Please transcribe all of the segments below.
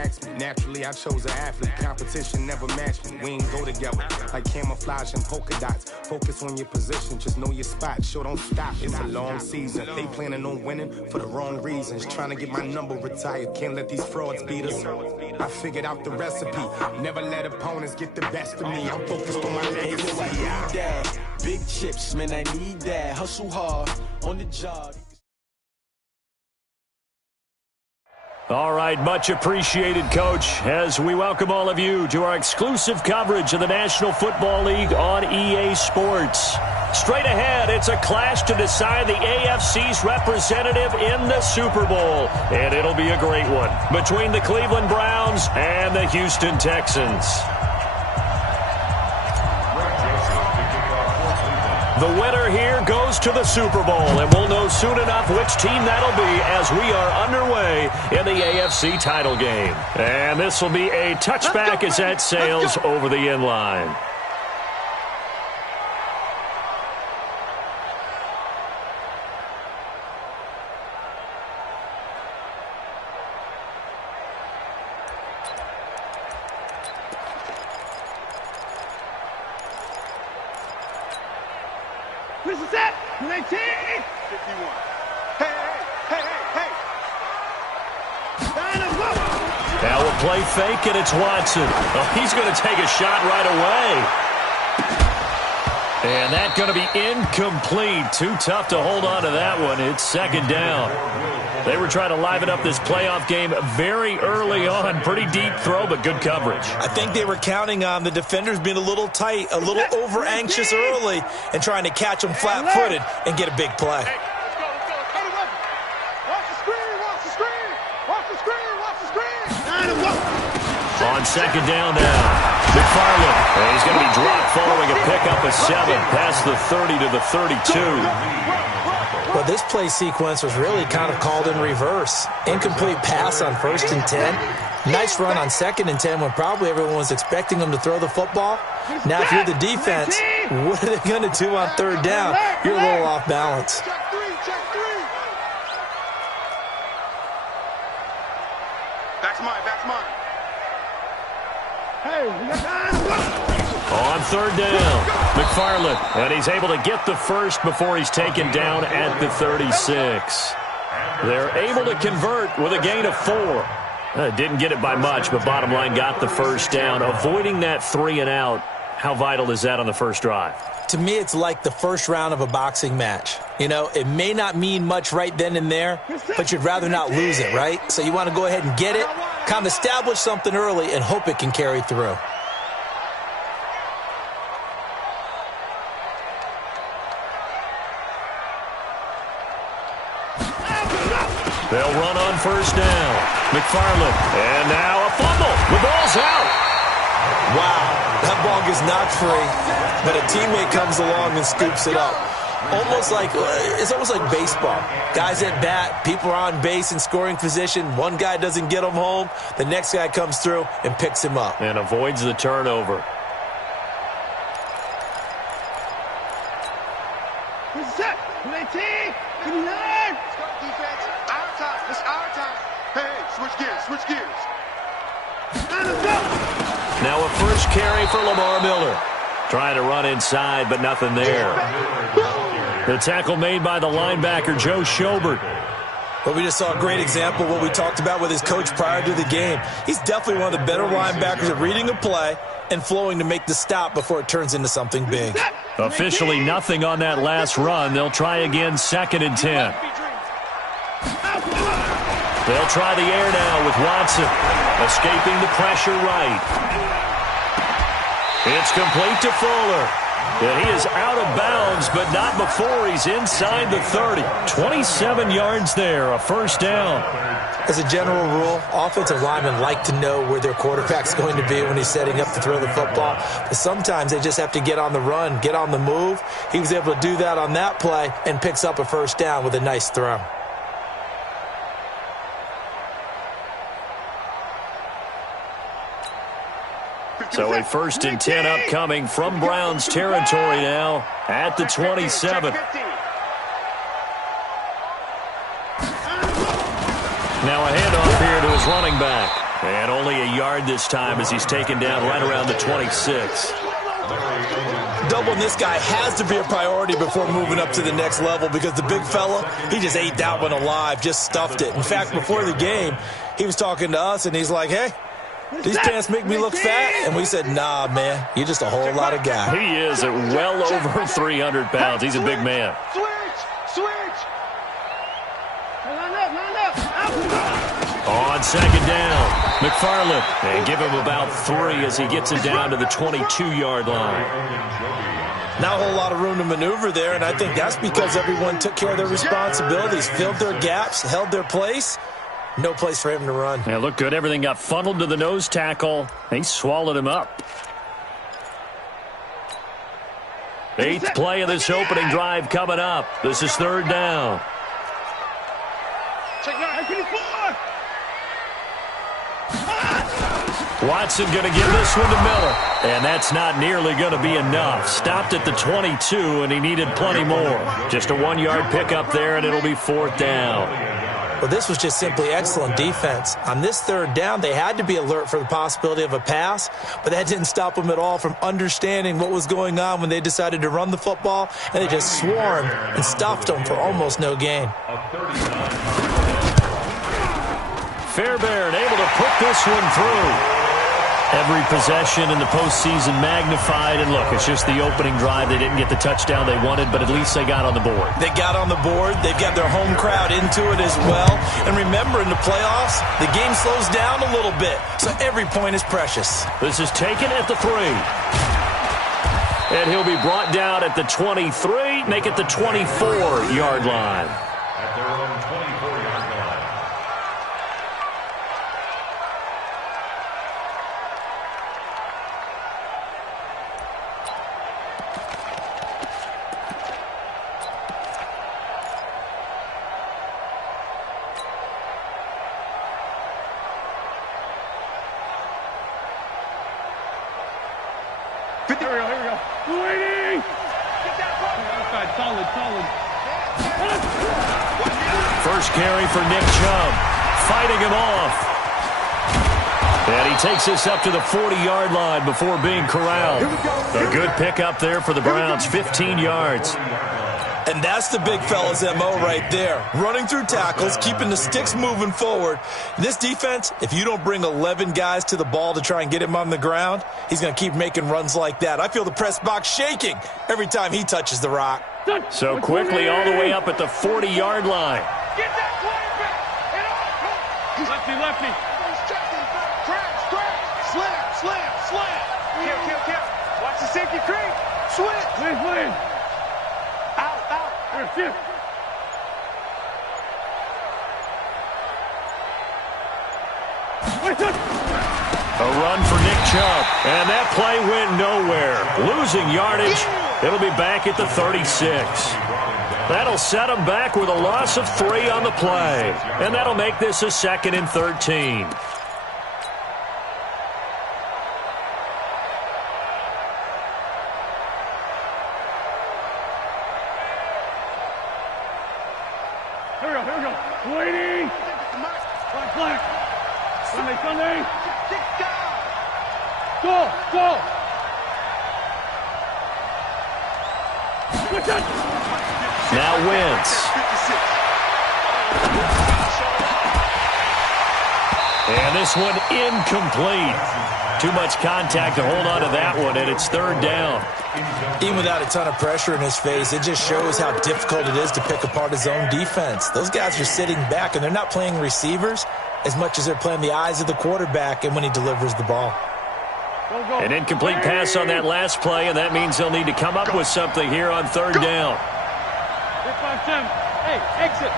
ask me. Naturally, I chose an athlete. Competition never matched me. We ain't go together like camouflage and polka dots. Focus on your position, just know your spot. Sure, don't stop. It's a long season. They planning on winning for the wrong reasons. Trying to get my number retired. Can't let these frauds beat us. I figured out the recipe. Never let opponents get the best of me. I'm focused on my legacy. Big chips, man, I need that. Hustle hard on the job. All right, much appreciated, Coach, as we welcome all of you to our exclusive coverage of the National Football League on EA Sports. Straight ahead, it's a clash to decide the AFC's representative in the Super Bowl, and it'll be a great one between the Cleveland Browns and the Houston Texans. The winner here goes to the Super Bowl, and we'll know soon enough which team that'll be as we are underway in the AFC title game. And this will be a touchback as that sails over the end line. This is it. 19. 51. Hey. Now a play fake, and it's Watson. Oh, he's going to take a shot right away. And that's going to be incomplete. Too tough to hold on to that one. It's second down. They were trying to liven up this playoff game very early on. Pretty deep throw, but good coverage. I think they were counting on the defenders being a little tight, a little over-anxious early, and trying to catch them flat-footed and get a big play. Hey, let's go. Watch the screen. Watch the screen. On second down now, McFarland. And he's going to be dropped following a pickup of 7 past the 30 to the 32. Well, this play sequence was really kind of called in reverse. Incomplete pass on 1st and 10. Nice run on 2nd and 10 when probably everyone was expecting him to throw the football. Now, if you're the defense, what are they going to do on 3rd down? You're a little off balance. Check three. That's mine. Hey, we got time. On 3rd down, McFarland, and he's able to get the first before he's taken down at the 36. They're able to convert with a gain of 4. Didn't get it by much, but bottom line got the first down. Avoiding that 3 and out, how vital is that on the first drive? To me, it's like the first round of a boxing match. You know, it may not mean much right then and there, but you'd rather not lose it, right? So you want to go ahead and get it, kind of establish something early, and hope it can carry through. They'll run on first down. McFarland, and now a fumble. The ball's out. Wow, that ball gets knocked free, but a teammate comes along and scoops it up. It's almost like baseball. Guys at bat, people are on base in scoring position. One guy doesn't get him home. The next guy comes through and picks him up. And avoids the turnover. This is it. 19. 59. Defense, our time. It's our time. Hey, switch gears. Now a first carry for Lamar Miller. Trying to run inside, but nothing there. The tackle made by the linebacker, Joe Schobert. Well, we just saw a great example of what we talked about with his coach prior to the game. He's definitely one of the better linebackers at reading a play and flowing to make the stop before it turns into something big. Officially nothing on that last run. They'll try again, 2nd and 10. They'll try the air now with Watson. Escaping the pressure right. It's complete to Fuller. And he is out of bounds, but not before he's inside the 30. 27 yards there, a first down. As a general rule, offensive linemen like to know where their quarterback's going to be when he's setting up to throw the football. But sometimes they just have to get on the run, get on the move. He was able to do that on that play and picks up a first down with a nice throw. So a 1st and 10 upcoming from Browns territory now at the 27. Now a handoff here to his running back. And only a yard this time as he's taken down right around the 26. Doubling this guy has to be a priority before moving up to the next level because the big fella, he just ate that one alive, just stuffed it. In fact, before the game, he was talking to us, and he's like, hey, these pants make me look fat. And we said, nah, man, you're just a whole lot of guy. He is at well over 300 pounds. He's a big man. Switch. Line up. On second down, McFarland. And give him about 3 as he gets it down to the 22-yard line. Not a whole lot of room to maneuver there, and I think that's because everyone took care of their responsibilities, filled their gaps, held their place. No place for him to run. Yeah, looked good. Everything got funneled to the nose tackle. He swallowed him up. 8th play of this opening drive coming up. This is 3rd down. Watson going to give this one to Miller. And that's not nearly going to be enough. Stopped at the 22, and he needed plenty more. Just a 1-yard pickup there, and it'll be 4th down. Well, this was just simply excellent defense. On this 3rd down, they had to be alert for the possibility of a pass, but that didn't stop them at all from understanding what was going on when they decided to run the football, and they just swarmed and stuffed them for almost no gain. Fairbairn able to put this one through. Every possession in the postseason magnified, and look, it's just the opening drive. They didn't get the touchdown they wanted, but at least they got on the board. They got on the board. They've got their home crowd into it as well. And remember, in the playoffs, the game slows down a little bit, so every point is precious. This is taken at the 3. And he'll be brought down at the 23, make it the 24-yard line. At their own 24-yard line. Here we go. Waiting. Get that outside. Solid. First carry for Nick Chubb. Fighting him off. And he takes this up to the 40-yard line before being corralled. A good pickup there for the Browns, 15 yards. And that's the big fella's MO right there. Running through tackles, keeping the sticks moving forward. This defense, if you don't bring 11 guys to the ball to try and get him on the ground, he's going to keep making runs like that. I feel the press box shaking every time he touches the rock. So quickly all the way up at the 40-yard line. Get that quarterback. Lefty. Slam. Kill. Watch the safety creep. Switch. Out. Here. A run for Nick Chubb. And that play went nowhere. Losing yardage. It'll be back at the 36. That'll set him back with a loss of 3 on the play. And that'll make this a 2nd and 13. Here we go. Waiting. Black. Sunday. Go. Now Wentz. And this one incomplete. Too much contact to hold on to that one, and it's 3rd down. Even without a ton of pressure in his face, it just shows how difficult it is to pick apart his own defense. Those guys are sitting back, and they're not playing receivers as much as they're playing the eyes of the quarterback and when he delivers the ball. An incomplete pass on that last play, and that means they'll need to come up with something here on 3rd down. Hey, exit.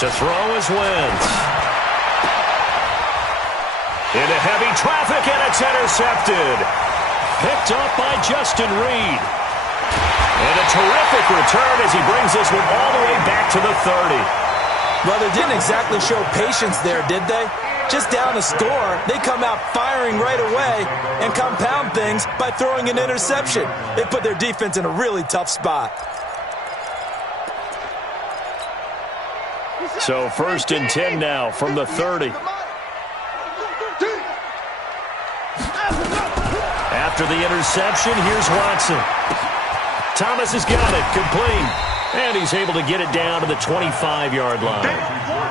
To throw is Wentz. Into heavy traffic, and it's intercepted. Picked up by Justin Reed. And a terrific return as he brings this one all the way back to the 30. Well, they didn't exactly show patience there, did they? Just down a score, they come out firing right away and compound things by throwing an interception. They put their defense in a really tough spot. So 1st and 10 now from the 30. After the interception, here's Watson. Thomas has got it, complete. And he's able to get it down to the 25-yard line.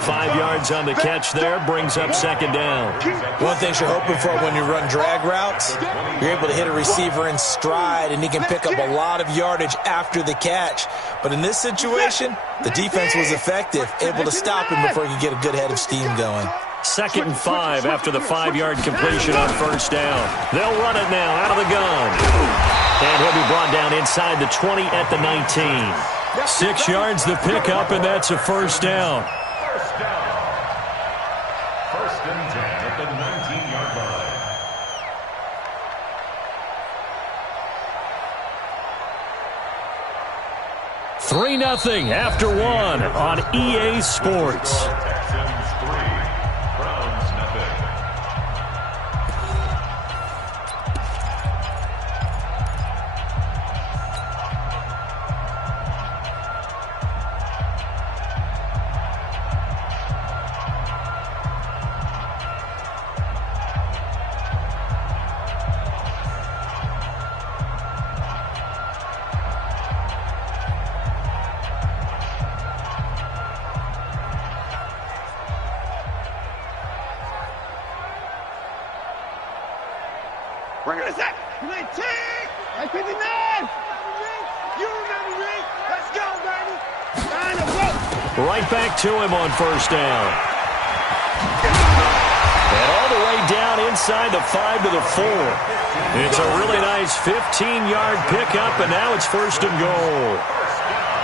5 yards on the catch there, brings up 2nd down. One thing you're hoping for when you run drag routes, you're able to hit a receiver in stride, and he can pick up a lot of yardage after the catch. But in this situation, the defense was effective, able to stop him before he could get a good head of steam going. 2nd and 5 after the 5-yard completion on 1st down. They'll run it now out of the gun. And he'll be brought down inside the 20 at the 19. 6 yards the pickup, and that's a 1st down. 1st down. 1st and 10 at the 19-yard line. 3-0 after 1 on EA Sports. Texans 3, Browns nothing. Bring it. Like 59. You remember me. Let's go, baby. Right back to him on 1st down. And all the way down inside the 5 to the 4. It's a really nice 15-yard pickup, and now it's 1st and goal.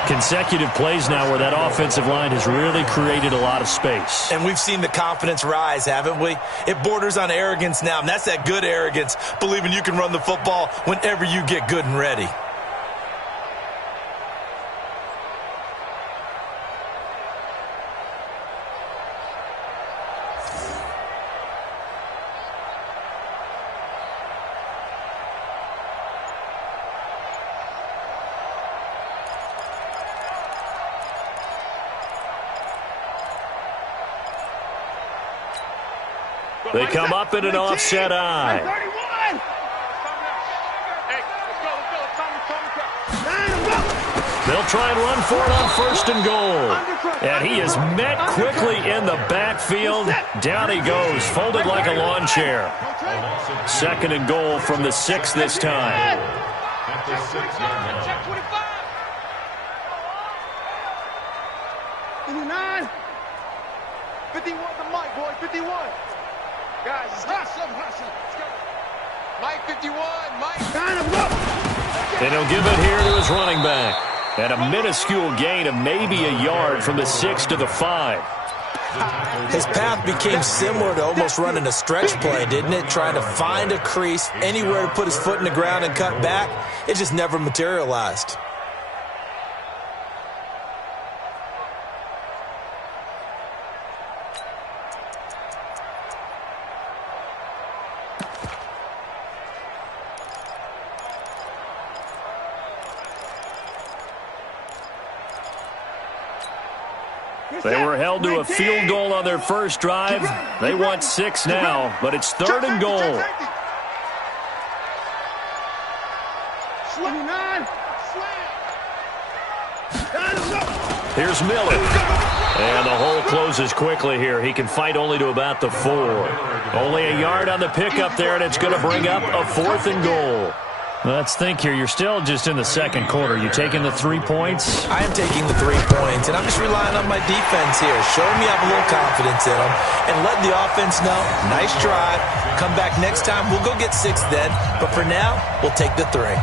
Consecutive plays now where that offensive line has really created a lot of space. And we've seen the confidence rise, haven't we? It borders on arrogance now, and that's that good arrogance, believing you can run the football whenever you get good and ready. They come up in an offset eye. They'll try and run for it on 1st and goal. And he is met quickly in the backfield. Down he goes, folded like a lawn chair. 2nd and goal from the 6 this time. At the 6-yard line. 59. 51 the mic, boy. 51. Guys, it's hustle. Let's go. Mike 51. Mike. And he'll give it here to his running back. And a minuscule gain of maybe a yard from the 6 to the 5. His path became similar to almost running a stretch play, didn't it? Trying to find a crease, anywhere to put his foot in the ground and cut back. It just never materialized. They were held to a field goal on their first drive. They want 6 now, but it's 3rd and goal. Here's Miller. And the hole closes quickly here. He can fight only to about the 4. Only a yard on the pickup there, and it's going to bring up a 4th and goal. Let's think here. You're still just in the 2nd quarter. You taking the 3 points? I am taking the 3 points, and I'm just relying on my defense here. Showing me I have a little confidence in them, and letting the offense know, nice drive. Come back next time. We'll go get 6 then, but for now, we'll take the 3.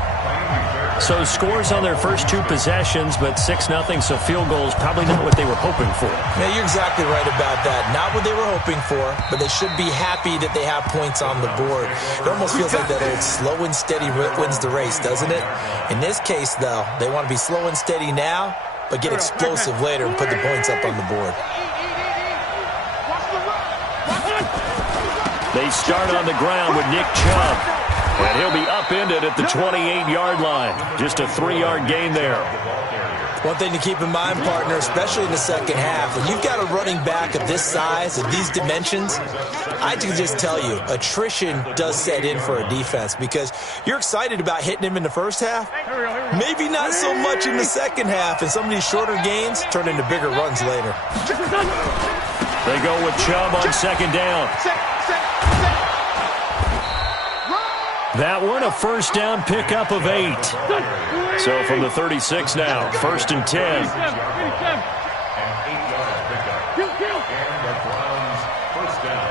So scores on their first 2 possessions, but 6-0, so field goals probably not what they were hoping for. Yeah, you're exactly right about that. Not what they were hoping for, but they should be happy that they have points on the board. It almost feels like that old slow and steady wins the race, doesn't it? In this case, though, they want to be slow and steady now, but get explosive later and put the points up on the board. They start on the ground with Nick Chubb. And he'll be upended at the 28-yard line. Just a 3-yard gain there. One thing to keep in mind, partner, especially in the second half, when you've got a running back of this size, of these dimensions, I can just tell you, attrition does set in for a defense because you're excited about hitting him in the first half. Maybe not so much in the second half, and some of these shorter gains turn into bigger runs later. They go with Chubb on second down. That one, a first down pickup of 8. So from the 36 now, first and 10. An 8-yard pickup. And the Browns first down.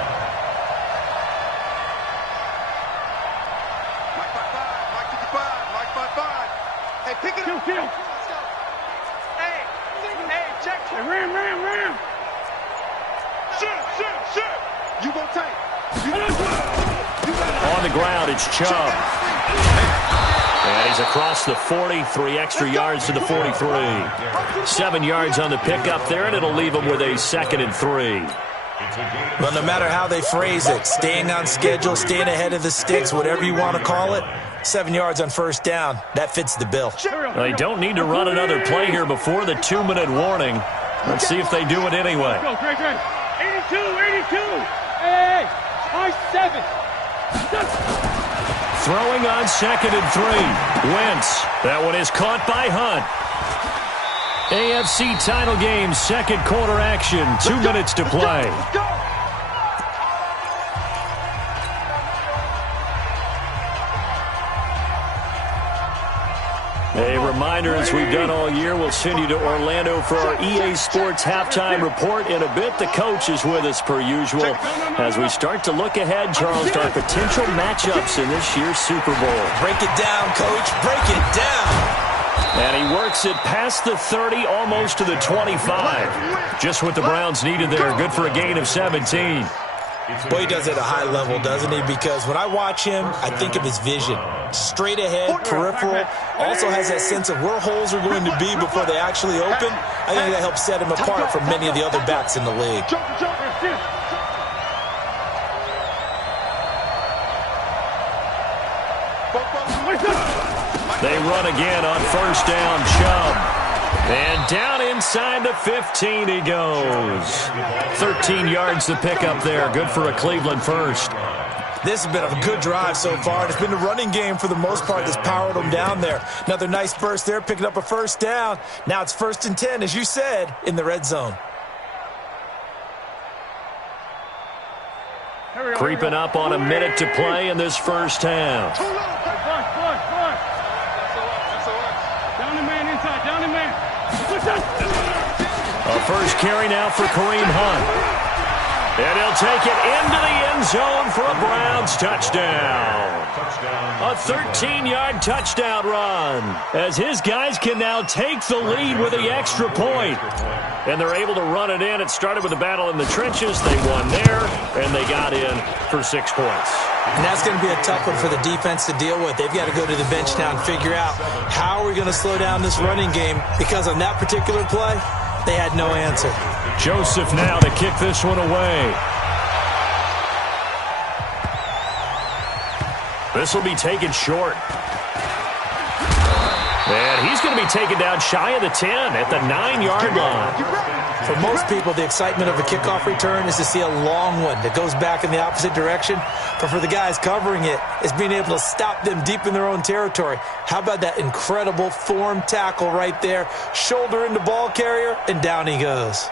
Mike 55, Mike 55. Hey, pick it up. Let's go. Hey, check. Ram. Shoot. You gonna take. On the ground, it's Chubb. And he's across the 40, 3 extra yards to the 43. 7 yards on the pickup there, and it'll leave him with a second and 3. Well, no matter how they phrase it, staying on schedule, staying ahead of the sticks, whatever you want to call it, 7 yards on first down, that fits the bill. They don't need to run another play here before the 2-minute warning. Let's see if they do it anyway. 82. Hey, high 7. Throwing on second and 3. Wentz. That one is caught by Hunt. AFC title game, second quarter action. 2 minutes to play. A reminder, as we've done all year, we'll send you to Orlando for our EA Sports halftime report in a bit. The coach is with us per usual as we start to look ahead, Charles, to our potential matchups in this year's Super Bowl. Break it down, Coach. Break it down. And he works it past the 30, almost to the 25. Just what the Browns needed there. Good for a gain of 17. Boy, he does it at a high level, doesn't he? Because when I watch him, I think of his vision. Straight ahead, peripheral, also has that sense of where holes are going to be before they actually open. I think that helps set him apart from many of the other backs in the league. They run again on first down, Chubb. And down inside the 15 he goes. 13 yards to pick up there. Good for a Cleveland first. This has been a good drive so far. It's been the running game for the most part that's powered them down there. Another nice burst there, picking up a first down. Now it's first and 10, as you said, in the red zone. Creeping up on a minute to play in this first half. A first carry now for Kareem Hunt. And he'll take it into the end zone for a Browns touchdown. A 13-yard touchdown run as his guys can now take the lead with the extra point. And they're able to run it in. It started with a battle in the trenches. They won there, and they got in for 6 points. And that's going to be a tough one for the defense to deal with. They've got to go to the bench now and figure out how are we going to slow down this running game, because on that particular play, they had no answer. Joseph now to kick this one away. This will be taken short. And he's going to be taken down shy of the 10 at the 9-yard line. For most people, the excitement of a kickoff return is to see a long one that goes back in the opposite direction. But for the guys covering it, it's being able to stop them deep in their own territory. How about that incredible form tackle right there? Shoulder into ball carrier, and down he goes.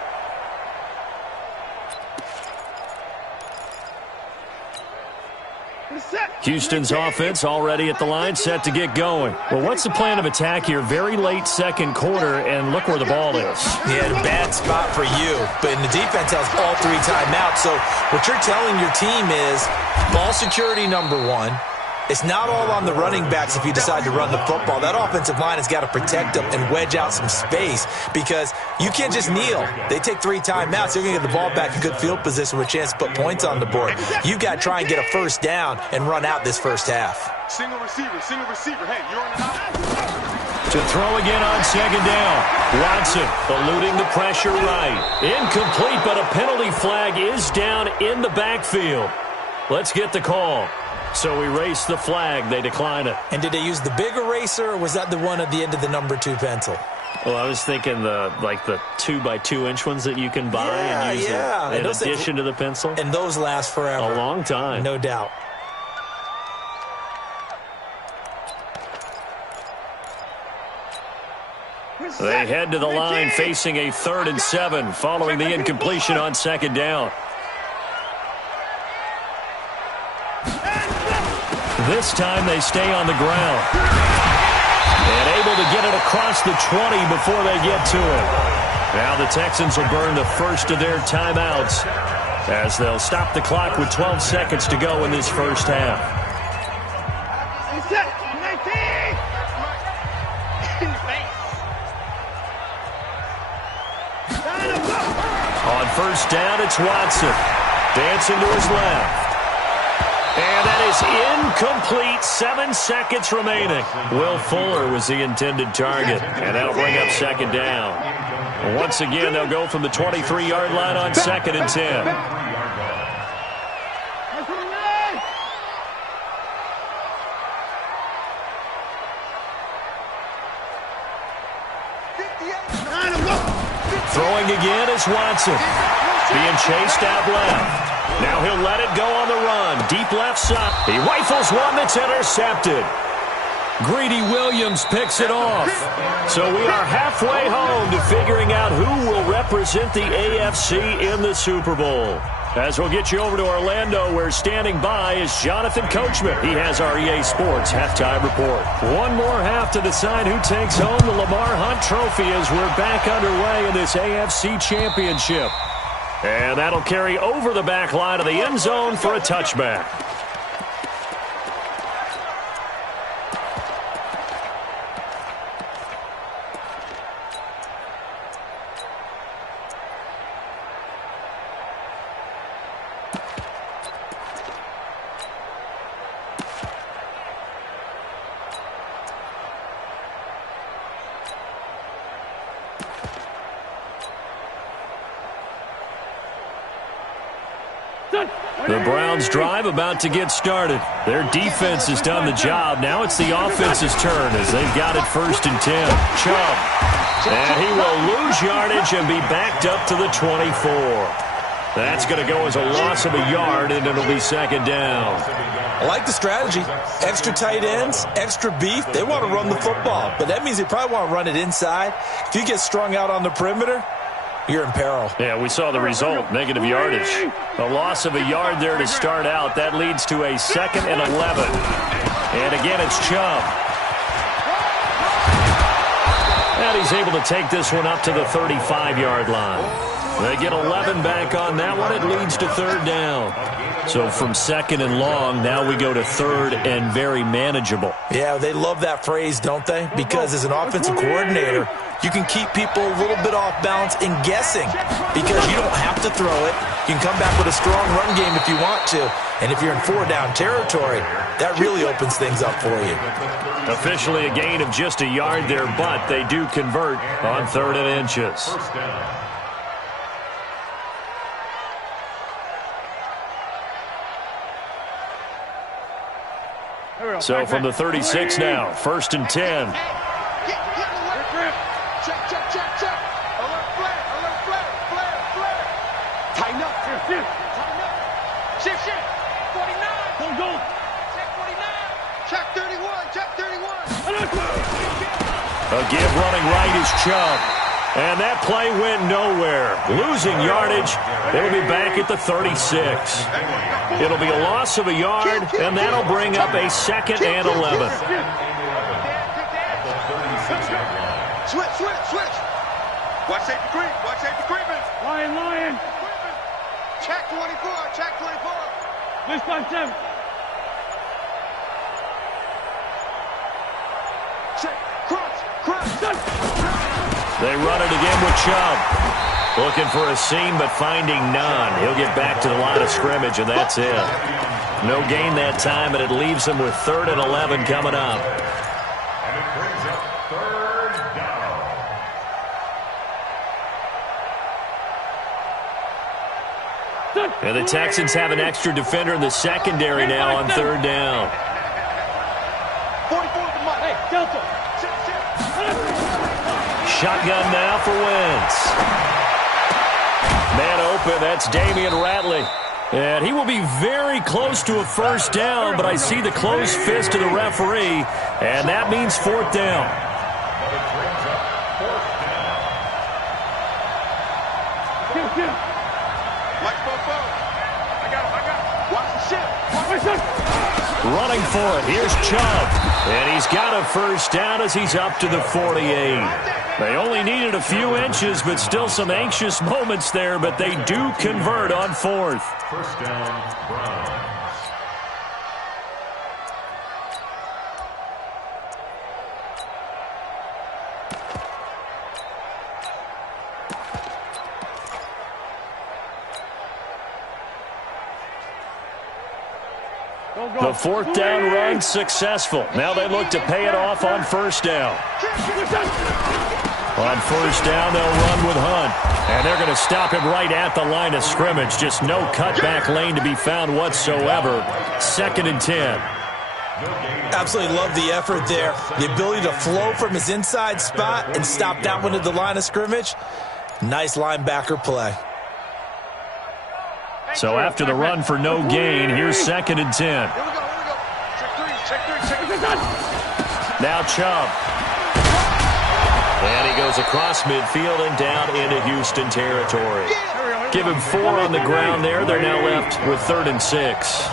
Houston's offense already at the line, set to get going. Well, what's the plan of attack here? Very late second quarter, and look where the ball is. Yeah, a bad spot for you. But the defense has all 3 timeouts. So what you're telling your team is ball security number 1. It's not all on the running backs if you decide to run the football. That offensive line has got to protect them and wedge out some space, because you can't just kneel. They take 3 timeouts. They're going to get the ball back in good field position with a chance to put points on the board. You got to try and get a first down and run out this first half. Single receiver. Hey, you're on an out. To throw again on second down. Watson eluding the pressure right. Incomplete, but a penalty flag is down in the backfield. Let's get the call. So we race the flag. They decline it. And did they use the big eraser, or was that the one at the end of the number 2 pencil? Well, I was thinking the 2x2-inch ones that you can buy and use in addition to the pencil. And those last forever. A long time. No doubt. They head to the line facing a 3rd and 7 following the incompletion on 2nd down. This time they stay on the ground. And able to get it across the 20 before they get to it. Now the Texans will burn the first of their timeouts as they'll stop the clock with 12 seconds to go in this first half. On 1st down, it's Watson. Dancing to his left. And that is incomplete. 7 seconds remaining. Will Fuller was the intended target. And that'll bring up 2nd down. Once again, they'll go from the 23-yard line on 2nd and 10. Throwing again is Watson. Being chased out left. Now he'll let it go on the run. Deep left side. He rifles one that's intercepted. Greedy Williams picks it off. So we are halfway home to figuring out who will represent the AFC in the Super Bowl. As we'll get you over to Orlando, where standing by is Jonathan Coachman. He has our EA Sports halftime report. One more half to decide who takes home the Lamar Hunt Trophy as we're back underway in this AFC Championship. And that'll carry over the back line of the end zone for a touchback. The Browns' drive about to get started. Their defense has done the job. Now it's the offense's turn as they've got it 1st and 10. Chubb. And he will lose yardage and be backed up to the 24. That's going to go as a loss of a yard, and it'll be 2nd down. I like the strategy. Extra tight ends, extra beef. They want to run the football, but that means they probably want to run it inside. If you get strung out on the perimeter, you're in peril. Yeah, we saw the result, negative yardage. A loss of a yard there to start out. That leads to a 2nd and 11. And again, it's Chubb. And he's able to take this one up to the 35-yard line. They get 11 back on that one. It leads to 3rd down. So from 2nd and long, now we go to 3rd and very manageable. Yeah, they love that phrase, don't they? Because as an offensive coordinator, you can keep people a little bit off balance and guessing because you don't have to throw it. You can come back with a strong run game if you want to. And if you're in 4-down territory, that really opens things up for you. Officially a gain of just a yard there, but they do convert on 3rd and inches. So from the 36 now, 1st and 10. Tighten up. Shift. 49. Go. Check 49. Check 31. Check 31. A give running right is Chubb. And that play went nowhere. Losing yardage. It'll be back at the 36. It'll be a loss of a yard, and that'll bring up a 2nd and 11. Switch. Watch safety creeping. Lion. Check 24. This by 7. Check. Crunch. They run it again with Chubb. Looking for a seam, but finding none. He'll get back to the line of scrimmage, and that's it. No gain that time, and it leaves him with 3rd and 11 coming up. And it brings up 3rd down. And the Texans have an extra defender in the secondary now on 3rd down. 44 to Mike. Hey, Delta. shotgun now for Wentz. Man open, that's Damian Ratley. And he will be very close to a first down, but I see the closed fist of the referee, and that means fourth down. Running for it, here's Chubb. And he's got a first down as he's up to the 48. They only needed a few inches, but still some anxious moments there, but they do convert on fourth. First down, Browns. The fourth down run successful. Now they look to pay it off on first down. On first down, they'll run with Hunt. And they're going to stop him right at the line of scrimmage. Just no cutback lane to be found whatsoever. 2nd and 10. Absolutely love the effort there. The ability to flow from his inside spot and stop that one at the line of scrimmage. Nice linebacker play. So after the run for no gain, here's 2nd and 10. Now Chubb. And he goes across midfield and down into Houston territory. Give him 4 on the ground there. They're now left with 3rd and 6.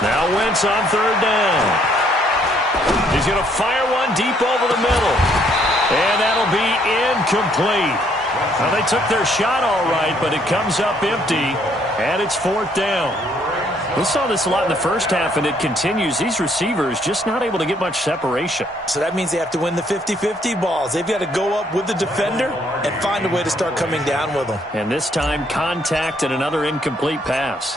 Now Wentz on 3rd down. He's going to fire one deep over the middle. And that'll be incomplete. Well, they took their shot all right, but it comes up empty, and it's 4th down. We saw this a lot in the first half, and it continues. These receivers just not able to get much separation. So that means they have to win the 50-50 balls. They've got to go up with the defender and find a way to start coming down with them. And this time, contact and another incomplete pass.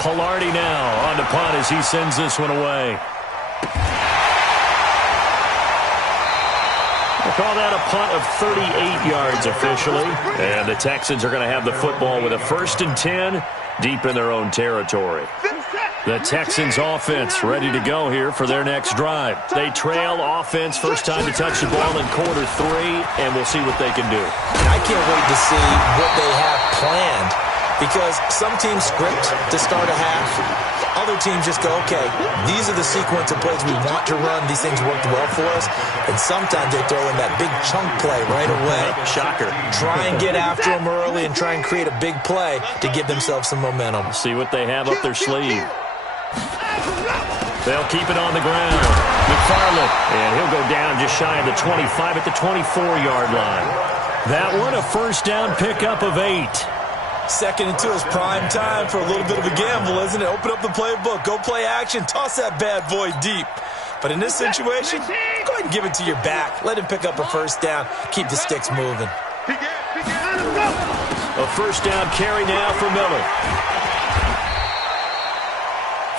Pilardi now on the punt as he sends this one away. We'll call that a punt of 38 yards officially. And the Texans are going to have the football with a 1st and 10 deep in their own territory. The Texans offense ready to go here for their next drive. They trail offense, first time to touch the ball in quarter 3, and we'll see what they can do. And I can't wait to see what they have planned, because some teams script to start a half. Other teams just go, okay, these are the sequence of plays we want to run. These things worked well for us. And sometimes they throw in that big chunk play right away. Shocker. Try and get after them early and try and create a big play to give themselves some momentum. See what they have up their sleeve. They'll keep it on the ground. McFarland, and he'll go down just shy of the 25 at the 24-yard line. That one, a first down pickup of 8. 2nd and 2 is prime time for a little bit of a gamble, isn't it? Open up the playbook, go play action, toss that bad boy deep. But in this situation, go ahead and give it to your back. Let him pick up a first down. Keep the sticks moving. A first down carry now for Miller.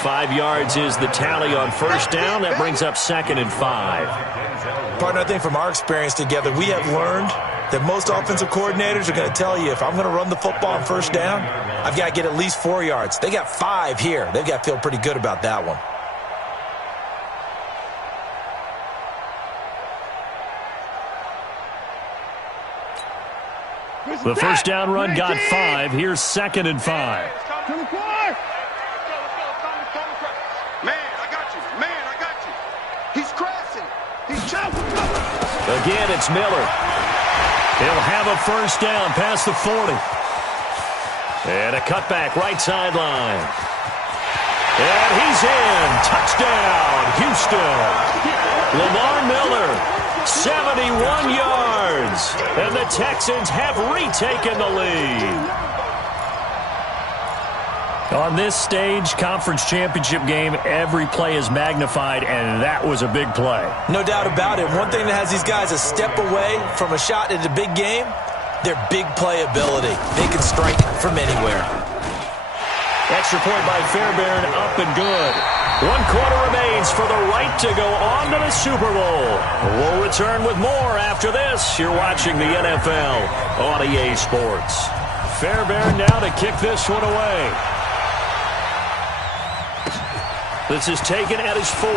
5 yards is the tally on first down. That brings up 2nd and 5. Partner, I think from our experience together, we have learned that most offensive coordinators are going to tell you, if I'm going to run the football on first down, I've got to get at least 4 yards. They got 5 here. They've got to feel pretty good about that one. The first down run got 5. Here's 2nd and 5. Again, it's Miller. He'll have a first down past the 40. And a cutback right sideline. And he's in. Touchdown, Houston. Lamar Miller, 71 yards. And the Texans have retaken the lead. On this stage, conference championship game, every play is magnified, and that was a big play. No doubt about it. One thing that has these guys a step away from a shot at a big game, their big play ability. They can strike from anywhere. Extra point by Fairbairn, up and good. 1 quarter remains for the right to go on to the Super Bowl. We'll return with more after this. You're watching the NFL on EA Sports. Fairbairn now to kick this one away. This is taken at his 4.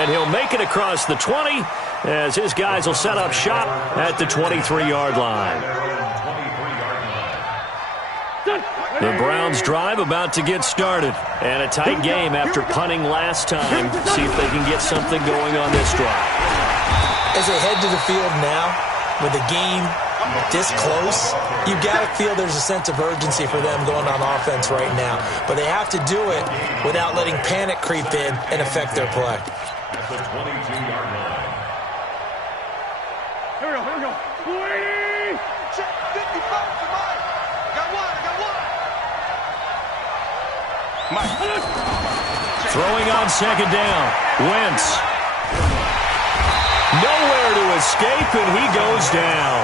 And he'll make it across the 20 as his guys will set up shop at the 23-yard line. The Browns drive about to get started. And a tight game after punting last time. See if they can get something going on this drive. As they head to the field now, with the game this close, you've got to feel there's a sense of urgency for them going on offense right now. But they have to do it without letting panic creep in and affect their play. At the 22-yard line. Here we go. 40! Check 55 to Mike. I got one. Mike. Throwing on second down. Wentz. Nowhere to escape, and he goes down.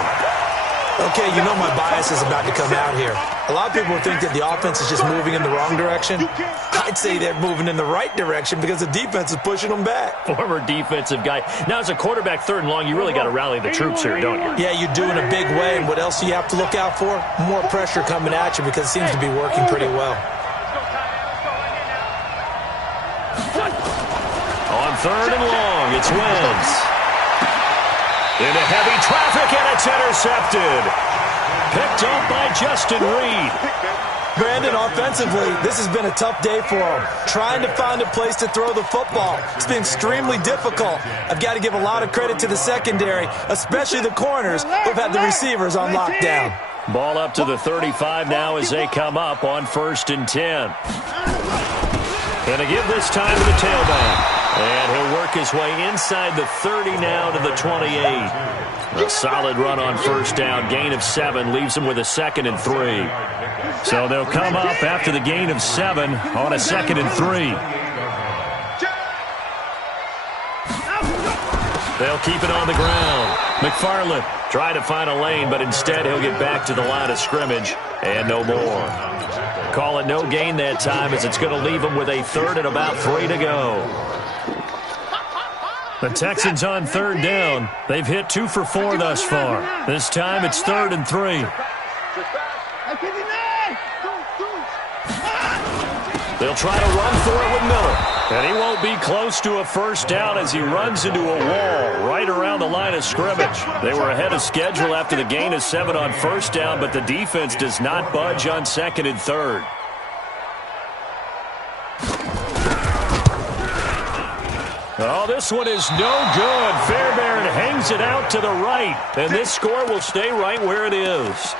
Okay, you know my bias is about to come out here. A lot of people think that the offense is just moving in the wrong direction. I'd say they're moving in the right direction because the defense is pushing them back. Former defensive guy. Now, as a quarterback, 3rd and long, you really got to rally the troops here, don't you? Yeah, you do in a big way, and what else do you have to look out for? More pressure coming at you because it seems to be working pretty well. On 3rd and long, it's Wentz. Into heavy traffic, and it's intercepted. Picked up by Justin Reed. Brandon, offensively, this has been a tough day for him. Trying to find a place to throw the football. It's been extremely difficult. I've got to give a lot of credit to the secondary, especially the corners who've had the receivers on lockdown. Ball up to the 35 now as they come up on 1st and 10. Gonna give this time to the tailback. And he'll work his way inside the 30 now to the 28. A solid run on 1st down. Gain of 7 leaves him with a 2nd and 3. So they'll come up after the gain of 7 on a 2nd and 3. They'll keep it on the ground. McFarland tried to find a lane, but instead he'll get back to the line of scrimmage and no more. Call it no gain that time as it's going to leave him with a 3rd and about 3 to go. The Texans on 3rd down. They've hit 2 for 4 thus far. This time it's 3rd and 3. They'll try to run for it with Miller. And he won't be close to a 1st down as he runs into a wall right around the line of scrimmage. They were ahead of schedule after the gain of 7 on 1st down, but the defense does not budge on 2nd and 3rd. Oh, this one is no good. Fairbairn hangs it out to the right, and this score will stay right where it is.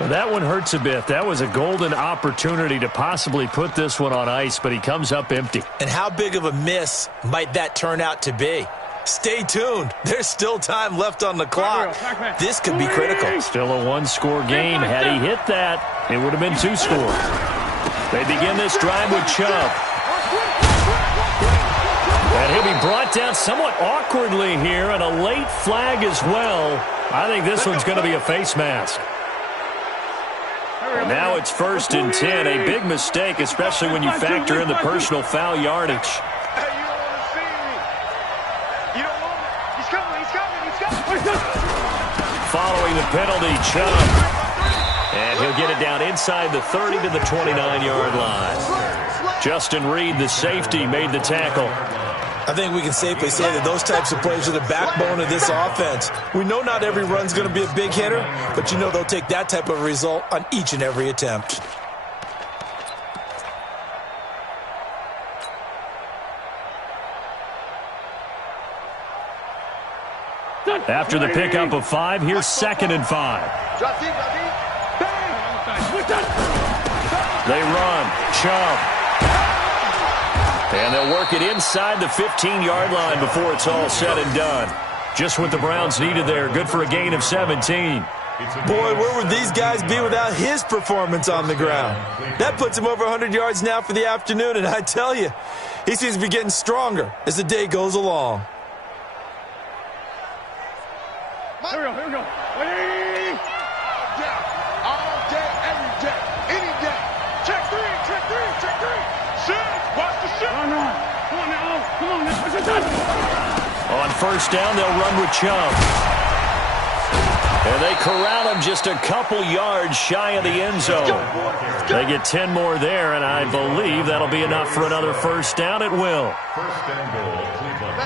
Well, that one hurts a bit. That was a golden opportunity to possibly put this one on ice, but he comes up empty. And how big of a miss might that turn out to be? Stay tuned. There's still time left on the clock. This could be critical. Still a 1-score game. Had he hit that, it would have been 2 scores. They begin this drive with Chubb. And he'll be brought down somewhat awkwardly here, and a late flag as well. I think this one's going to be a face mask. And now it's 1st and 10. A big mistake, especially when you factor in the personal foul yardage. Hey, you don't want to see me. You don't want me. He's coming. Following the penalty, Chubb. And he'll get it down inside the 30 to the 29-yard line. Justin Reed, the safety, made the tackle. I think we can safely say that those types of plays are the backbone of this offense. We know not every run's going to be a big hitter, but you know they'll take that type of result on each and every attempt. After the pickup of 5, here's 2nd and 5. They run. Chubb. And they'll work it inside the 15-yard line before it's all said and done. Just what the Browns needed there. Good for a gain of 17. Boy, where would these guys be without his performance on the ground? That puts him over 100 yards now for the afternoon, and I tell you, he seems to be getting stronger as the day goes along. Here we go. All day, every day, any day. Check three. Watch the shit. Come on now. On 1st down, they'll run with Chubb. And they corral him just a couple yards shy of the end zone. They get 10 more there, and I believe that'll be enough for another first down. It will.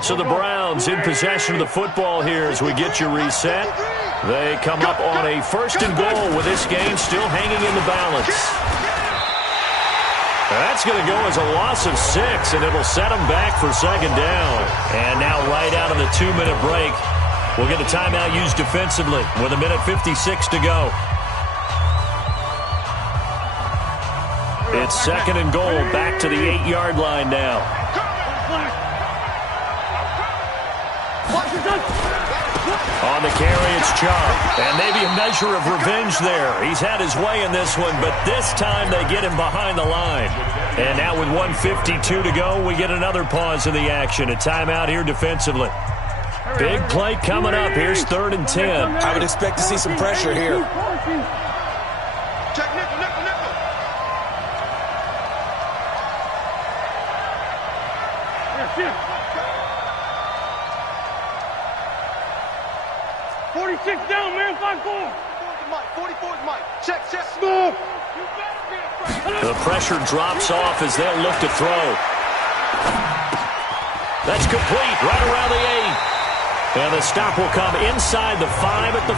So the Browns in possession of the football here as we get you reset. They come up on a first and goal with this game still hanging in the balance. That's going to go as a loss of 6, and it'll set them back for second down. And now right out of the 2-minute break, we'll get a timeout used defensively with 1:56 to go. It's second and goal, back to the 8-yard line now. On the carry, it's Chubb. And maybe a measure of revenge there. He's had his way in this one, but this time they get him behind the line. And now with 1:52 to go, we get another pause in the action. A timeout here defensively. Big play coming up. Here's 3rd and 10. I would expect to see some pressure here. Check nickel, nickel, nickel. Yes. 46 down, man. 5-4. 44 is Mike. Check. Move. The pressure drops off as they'll look to throw. That's complete right around the 8. And the stop will come inside the 5 at the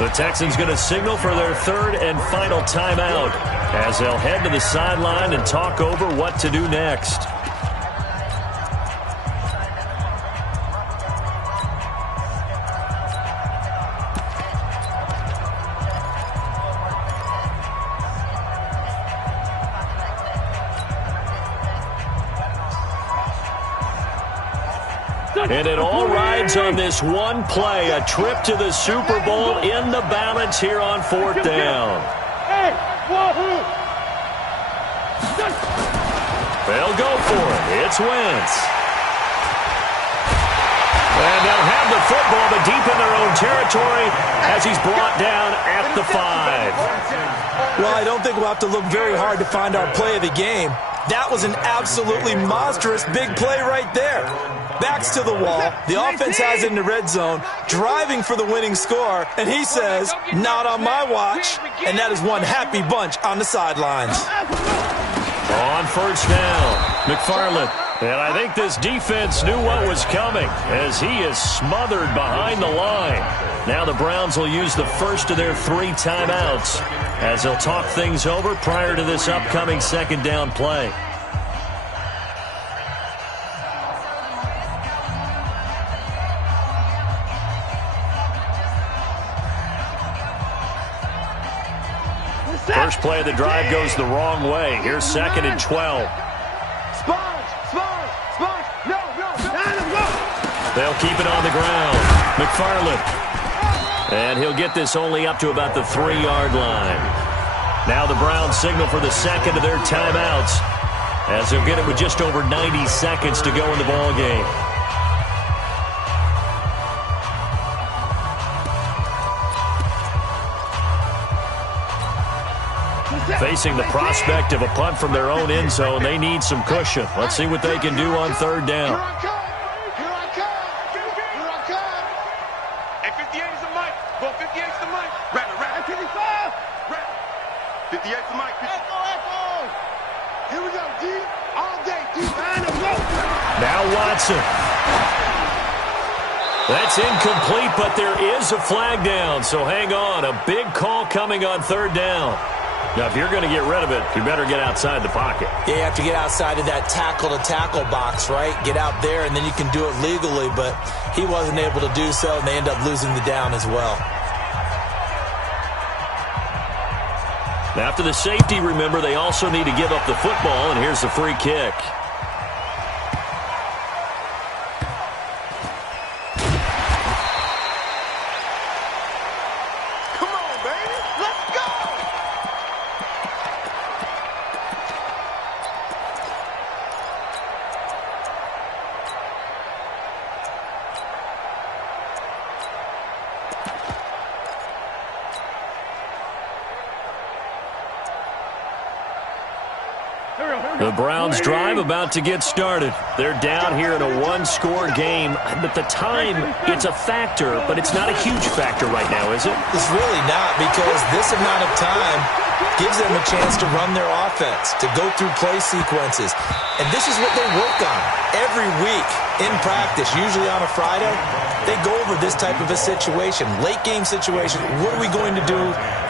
4. The Texans going to signal for their 3rd and final timeout as they'll head to the sideline and talk over what to do next. And it all rides on this one play, a trip to the Super Bowl in the balance here on 4th down. They'll go for it. It's Wentz. And they'll have the football, but deep in their own territory as he's brought down at the 5. Well, I don't think we'll have to look very hard to find our play of the game. That was an absolutely monstrous big play right there. Backs to the wall. The offense has it in the red zone, driving for the winning score, and he says, not on my watch. And that is one happy bunch on the sidelines. On first down, McFarland. And I think this defense knew what was coming as he is smothered behind the line. Now the Browns will use the first of their 3 timeouts as they'll talk things over prior to this upcoming second down play. First play of the drive goes the wrong way. Here's 2nd and 12. They'll keep it on the ground. McFarland. And he'll get this only up to about the 3-yard line. Now the Browns signal for the second of their timeouts as they'll get it with just over 90 seconds to go in the ball game. Facing the prospect of a punt from their own end zone, they need some cushion. Let's see what they can do on 3rd down. Here I come. Hey, 58 is the mic. Go, 58 is the mic. Rabbit. 55. 58 is the mic. Echo. Here we go, D. All day, D. Now Watson. That's incomplete, but there is a flag down, so hang on. A big call coming on 3rd down. Now, if you're going to get rid of it, you better get outside the pocket. Yeah, you have to get outside of that tackle-to-tackle box, right? Get out there, and then you can do it legally, but he wasn't able to do so, and they end up losing the down as well. After the safety, remember, they also need to give up the football, and here's the free kick. Here we go. The Browns drive about to get started. They're down here in a one-score game. But the time, it's a factor, but it's not a huge factor right now, is it? It's really not, because this amount of time gives them a chance to run their offense, to go through play sequences. And this is what they work on every week in practice, usually on a Friday. They go over this type of a situation, late game situation. What are we going to do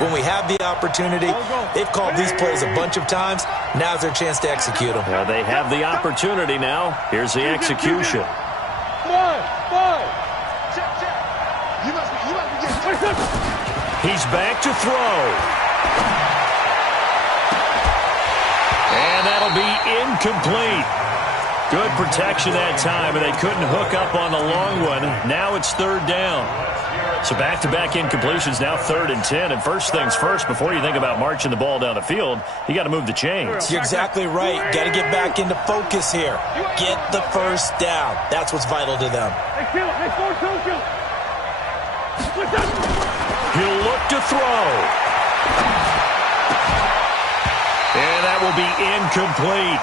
when we have the opportunity? They've called these plays a bunch of times. Now's their chance to execute them. Well, they have the opportunity now. Here's the execution. He's back to throw. And that'll be incomplete. Good protection that time, and they couldn't hook up on the long one. Now it's third down. So back-to-back incompletions, now 3rd and 10. And first things first, before you think about marching the ball down the field, you got to move the chains. You're exactly right. Got to get back into focus here. Get the first down. That's what's vital to them. He'll look to throw. And that will be incomplete.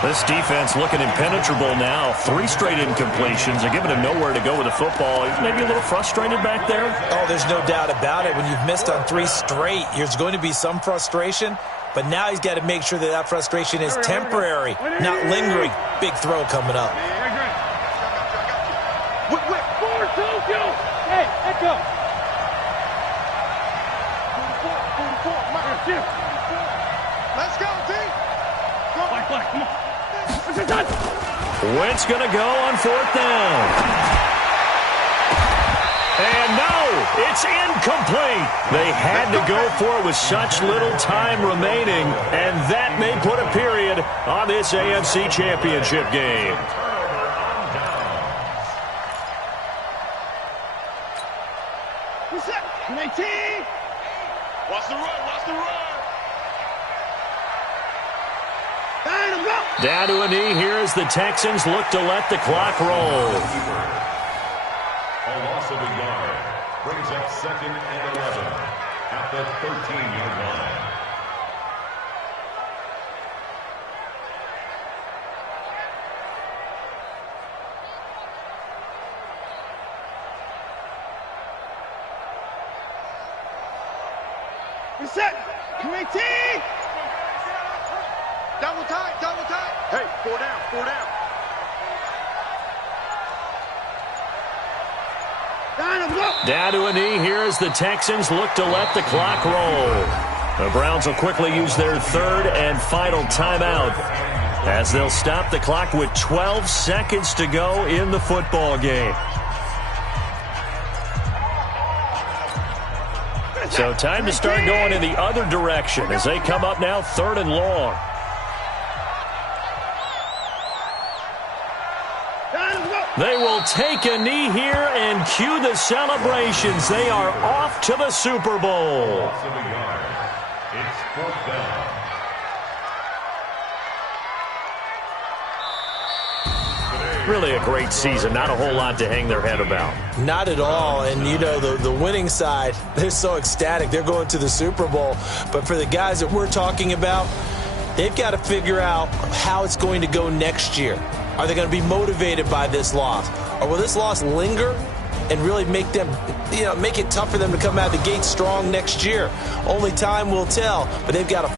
This defense looking impenetrable now. 3 straight incompletions. They're giving him nowhere to go with the football. He's maybe a little frustrated back there. Oh, there's no doubt about it. When you've missed on 3 straight, there's going to be some frustration. But now he's got to make sure that that frustration is temporary, not lingering. Big throw coming up. Hey, let's go. Let's go, team. Come on. Wentz going to go on 4th down. And no, it's incomplete. They had to go for it with such little time remaining, and that may put a period on this AFC Championship game. What's up? 19. Watch the run. Down to a knee here as the Texans look to let the clock roll. A loss of a yard brings up 2nd and 11 at the 13-yard line. Reset. 19. Double tight. Hey, 4 down. Down to a knee here as the Texans look to let the clock roll. The Browns will quickly use their 3rd and final timeout as they'll stop the clock with 12 seconds to go in the football game. So time to start going in the other direction as they come up now 3rd and long. They will take a knee here and cue the celebrations. They are off to the Super Bowl. It's 4th down. Really a great season. Not a whole lot to hang their head about. Not at all. And, you know, the winning side, they're so ecstatic. They're going to the Super Bowl. But for the guys that we're talking about, they've got to figure out how it's going to go next year. Are they going to be motivated by this loss? Or will this loss linger and really make them, make it tough for them to come out of the gate strong next year? Only time will tell, but they've got to